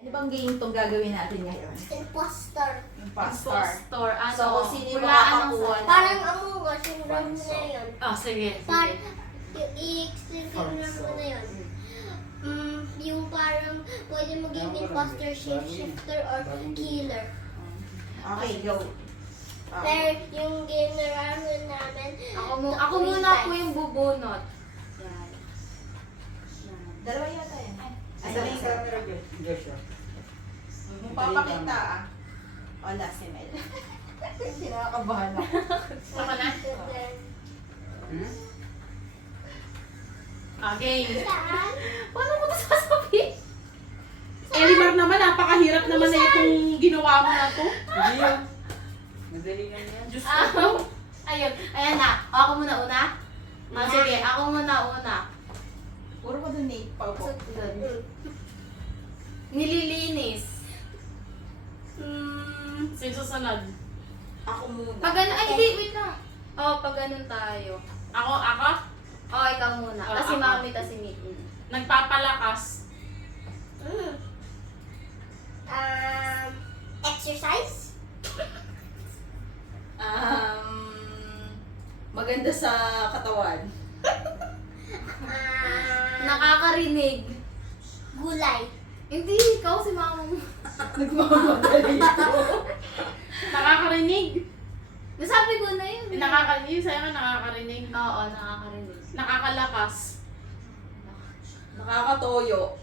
Ano bang game tong gagawin natin ngayon? Impostor. Impostor. Store. Ano? So, kung sino yung Hulaan ng makakakuha sana. Parang Among Us, yung room na yun. Oh, sige. Parang, i-explain ko yung room na yun. Yung parang pwede maging imposter, shapeshifter, or killer. Okay, go. Pero yung game na ramen namin, Ako muna po yung bubunot. Yan. Dalawa yata yan. Asa na yung camera, Joshua? Mong papakita ah. Wala si Mel. Hindi nakakabahan ako. Saka na? Hmm? Okay. saan? Paano mo ito sasabihin? Elimar naman, napakahirap naman na itong ginawa mo na to. Hindi yun. Madali lang yan. Diyos ko. Ayun. Ayan na. Ako muna una. Sige, ako muna una. Puro ko donate pa po. Nililinis. Sino susunod? Ako muna. Pag ano, ay hindi, wait lang. Pag ganun tayo. Ako? Ikaw muna. Oh, Kasi ako. mami, tas si Nicky. Nagpapalakas. Exercise? Maganda sa katawan. Nakakarinig. Gulay. Hindi, ikaw si mama mo. Nagmamadali ko. Nakakarinig. Nasabi ko na yun. Nakakarinig. Sa'yo nga nakakarinig. Oo, nakakarinig. Nakakalakas. Nakakatoyo.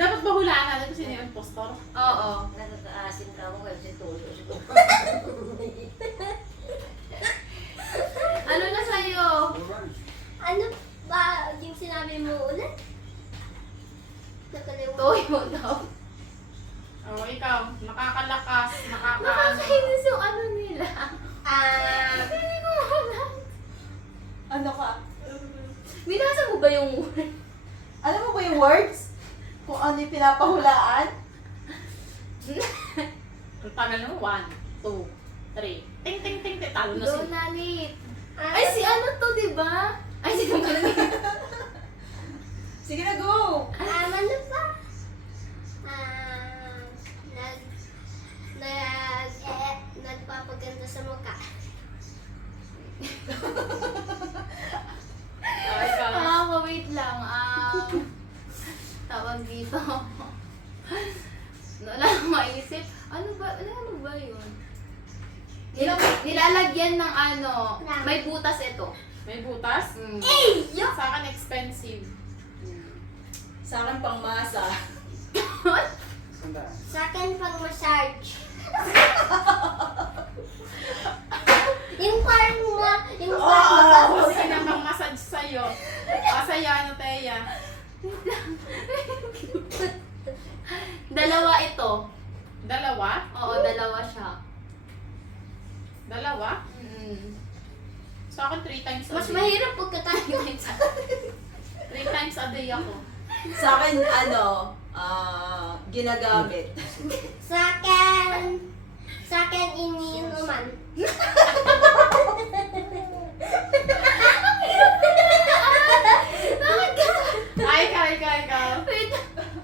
Dapat ba hulaan natin kung sino yung impostor? Oo. Ano na sa'yo? Ano ba yung sinabi mo ulit? Nakalimutan. Toyo daw. Oo, ikaw. Nakakalakas. Nakakainis yung ano nila. Hindi ko alam. Ano ka? Binasa mo ba yung word? Alam mo ba yung words? Kung ano yung pinapahulaan? Ang tagal mo. 1, 2, 3. Ting, ting, ting, ting. Talo na Go si... na, Nate. Ay, si ano to, di ba? Ay, si Manit. Sige na, go! ano pa? Nagpapaganda sa mukha. Ikaw. Wait lang. Tawag dito. Wala akong maisip. Ano ba yun? Nilalagyan ng ano, may butas ito. May butas? Yup! Sa akin, expensive. Sa akin pang masa. Sandaan. Sa akin pang massage. yung parang yung parang Kasi namang massage sa'yo. Sa'yo, ano, Teya? Dalawa ito. Dalawa? Oo, dalawa siya. Dalawa? Mm. Sa akin, 3 times a Mas day. mahirap pagka tayo 3 times a day ako. Sa akin, ginagamit. sa akin iniinuman. Ikaw. Wait.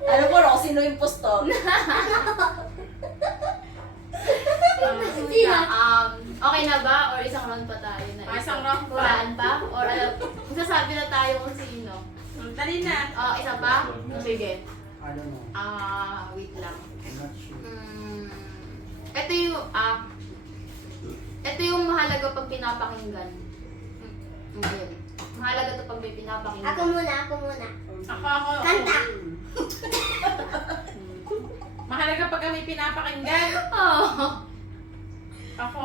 Alam mo na kung sino yung impostor? Okay na ba? Or isang round pa tayo na? Isang round pa. Hulaan pa? Or sasabi na tayo kung sino? Dali na. Isa pa? Sige. I don't know. Wait lang. I'm not sure. Ito yung mahalaga pag pinapakinggan. Ayun. Mahalaga to pag may pinapakinggan. Ako muna. Ako. Kanta. Mahalaga pag kami pinapakinggan. Oh. Ako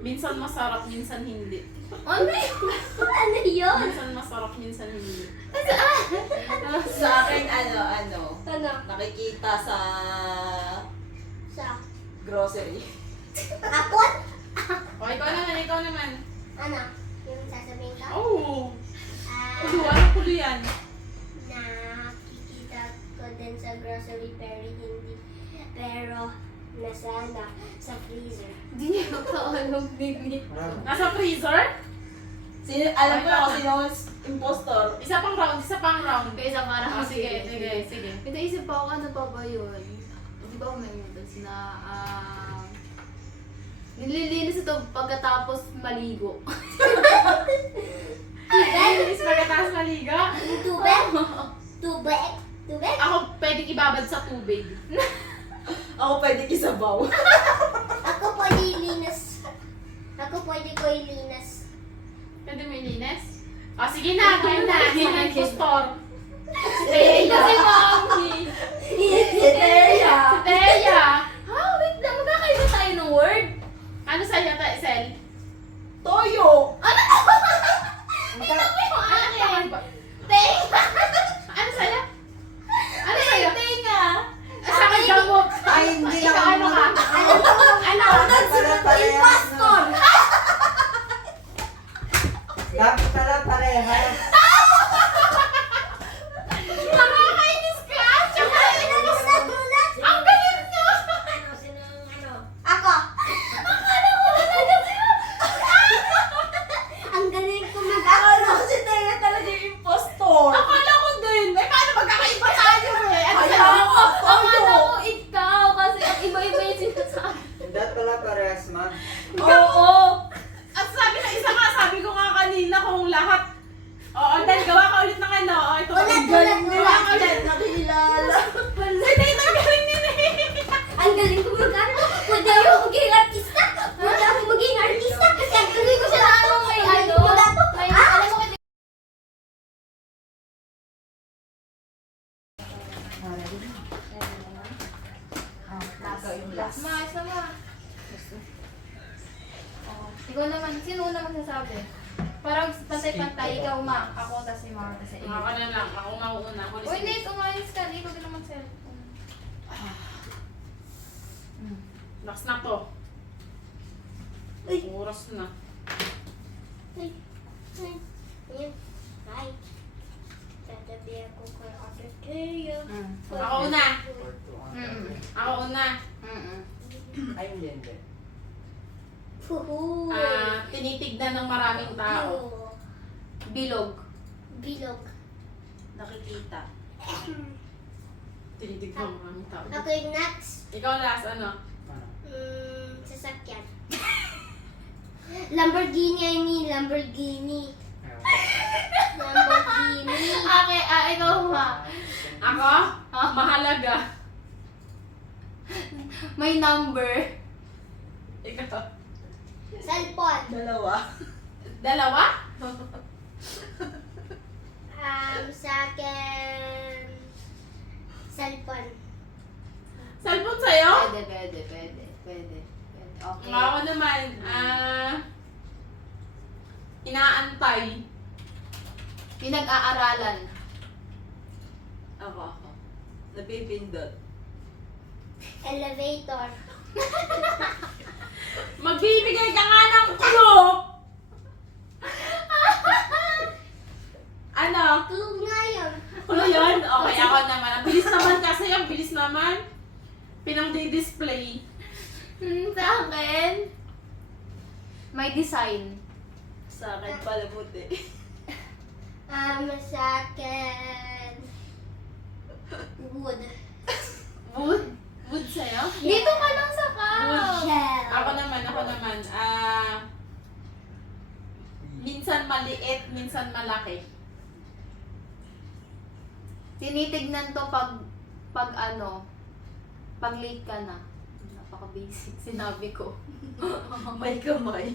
minsan masarap, minsan hindi. Ano yun? Ano yun? Minsan masarap, minsan hindi. Sa akin, Ano? nakikita sa Sa grocery. apot? O, ikaw naman. Ano? Yung sasabihin ka? Oh! Ah, Ano kulo yan? nakikita ko din sa grocery pero hindi. Pero Sa freezer. Hindi niya nakaalam, Nini. Bravo. Nasa freezer? Alam ko na kung sino ang impostor. Isa pang round, isa pang round. Kaysa parang Ah, sige, sige, sige. Ito isip pa ako, ano pa ba yun? Di ba may mutas na, nililinis ito pagkatapos maligo. Nilinis pagkatapos maliga. Tubig? Tubig? Tubig? Ako pwedeng ibabad sa tubig. Ako pwede kisabaw. Ako pwede ilinis. Ako pwede ko ilinis. Pwede mo ilinis? O sige na, game na. Game na impostor. Eh, kasi mami. Si Teya. Teya! Ha? Wait lang, magkakaiba tayo ng word. Ano sa'yo, Sel? Toyo. Ano yung akin? Tenga! Ano sa'yo? Ano sa'yo? Tenga! Sa akin, gamot. Ay, hindi Ikaw, ako. ano ka? Ano? Impostor! Dapat pala parehas. Nakakainis ka! Tsaka, ang galing nyo! Ako! Ang galing ko Akala ko si Teya talaga yung impostor. Akala ko din. Eh, paano magkakaiba tayo eh? Ano Ay, sa'yo? ako, Akala Toyo. ko ikaw kasi ang iba-iba yung sinasabi. Dapat pala parehas, ma'am. Oo. At sabi na isa nga, sabi ko nga kanina kung lahat. Oo, dahil gawa ka ulit ng ano. O, ito. Ulit, Galing ulit, nila ulit. ka ulit. Nakilala. Si Tita, ang galing nila eh. Ang galing ko magkano. Pwede ako maging artista. Pwede ako maging artista. Kasi ang galing ko sa ano may ano. May alam mo kasi Nasa yung last. sama. Oh, ikaw naman, sino una magsasabi? Parang pantay-pantay, ikaw ako, tas si Mara, tas si Ako na lang, ako mauuna. Ako Uy, hindi, umayos ka, ikaw din naman cellphone. Last na to. Uy. Oras na. Ayun. Ay. Tatabi ako kay Ate Teya. Ako una. Mm. Ako una. Ay, hindi. Huhu. Tinitignan ng maraming tao. Bilog. Bilog. Nakikita. Tinitignan ng maraming tao. Ako yung next. Ikaw last, ano? Ano? Sasakyan. Lamborghini, I mean Lamborghini. Lamborghini. Okay, ikaw ma. Ako? Mahalaga. May number. Ikaw? Cellphone. Dalawa. Dalawa? Sa akin, cellphone. Cellphone sa'yo? Pwede. Okay. Ako naman, inaantay. Pinag-aaralan. Ako. Napipindot. Elevator. Magbibigay ka nga ng clue! Ano? Tulog nga yun. Ano yun? Okay, ako naman. Ang bilis naman kasi, ang bilis naman. Pinang-display. Sa akin, may design. Sa akin pala puti. Sa akin, wood. Wood? Wood sa'yo? Dito ka lang sa couch. Shell. Ako naman. Minsan maliit, minsan malaki. Tinitignan to pag late ka na. Napaka-basic sinabi ko. May kamay.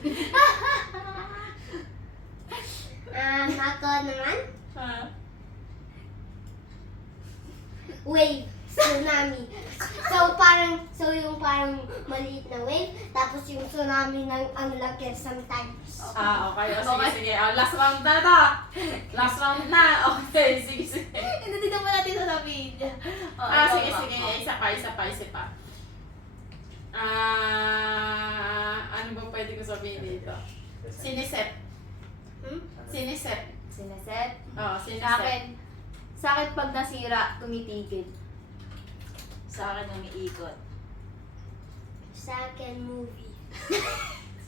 Ako naman, Ha? wave. Tsunami. So yung parang maliit na wave, tapos yung tsunami ng ang laki sometimes. Okay. O, Okay. sige. Last round na to. Last round na. Okay, sige. Hindi naman natin sasabihin. Sige. Isa pa. Ano ba pwede ko sabihin dito? Siniset. Siniset. Sineset. Oo, Sa siniset. akin pag nasira, tumitigil. Sa akin umiikot. Second movie.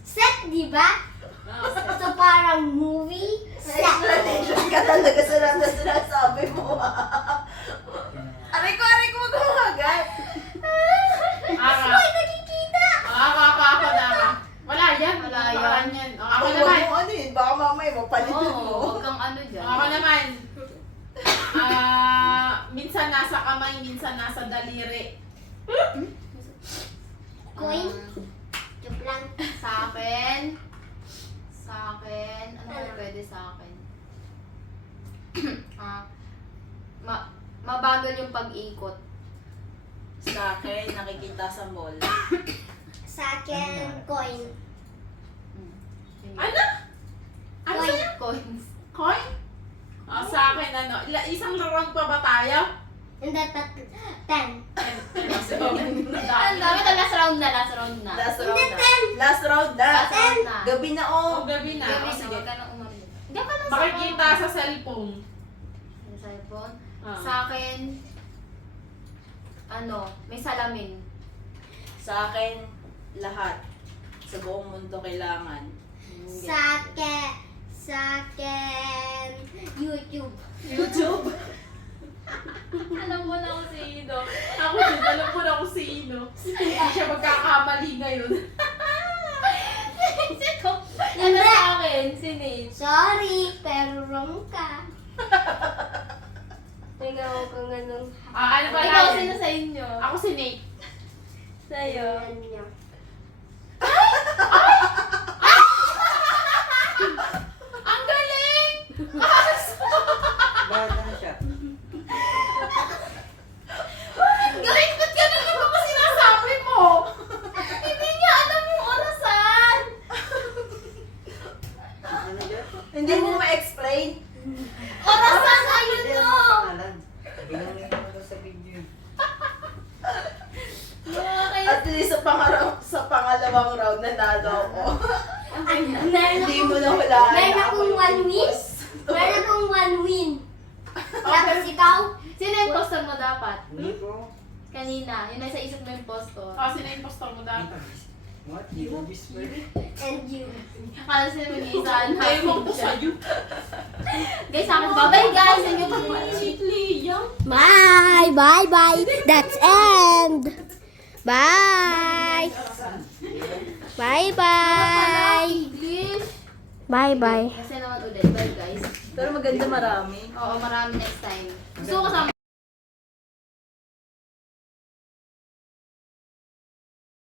Set, di ba? So parang movie, set. Explanation ka talaga sa sinasabi mo. Aray ko, magkakagat. Ara. Ay, nakikita! Ako na ka. Wala yan. Wala Nakaraan yan. O, ako Huwag naman. mo ano yun, baka mamaya mapalitan Oo, mo. huwag kang ano dyan. Ako naman. Minsan nasa kamay, minsan nasa daliri. Coin? Joke lang. Sa akin. Ano ba pwede sa akin? Mabagal yung pag-ikot. Sa akin, nakikita sa mall. Sa akin, coin. Ano? Ano Coin. sa'yo? Coins. Coin? Sa akin, isang round pa ba tayo? Hindi, 10. Ang dami na, last round na. Last round Hindi, na. 10. Last round na. Last round na. Gabi na O, oh. gabi na. Gabi O, na, sige. huwag ka nang umarin. Hindi ka lang Makikita sa cellphone. Sa cellphone. Ah. Sa akin, may salamin. Sa akin, lahat. Sa buong mundo kailangan. Sa akin, YouTube. YouTube? Alam mo na kung sino. Ako din, alam ko na kung sino. Hindi siya magkakamali ngayon. Sino? Ano sa akin? Si Nate. Sorry, pero wrong ka. Tingnan mo kung anong Ano ba Ikaw, natin? sino sa inyo? Ako si Nate. Sa'yo. yan niya. Ang galing! Bakit ano siya? Galing! Ba't ganun yung mga sinasabi mo? Hindi niya alam yung orasan. Ano dyan? Hindi mo ma-explain? Orasan, ayun Hindi, no. ano pangalan? Ginamit ko sa video. At least sa pangalawang round nanalo ako. Hindi mo na hulaan. Meron akong 1 win. Meron akong 1 win. Tapos ikaw, Sino yung impostor mo dapat? Hindi ko. Kanina, yun nasa isip mo yung impostor. Kasi na-impostor mo dapat. What? Di ko whisper. and you. Kala sila mag-iisaan. Ewan ko sa'yo. Guys, sa akin, bye guys. Thank you for Cheat Liam. Bye, bye, bye. That's end. Bye. Bye, bye. English. Bye, bye. Kasi naman ulit. Bye guys. Pero maganda marami. Oo, marami next time. Gusto ko kasama.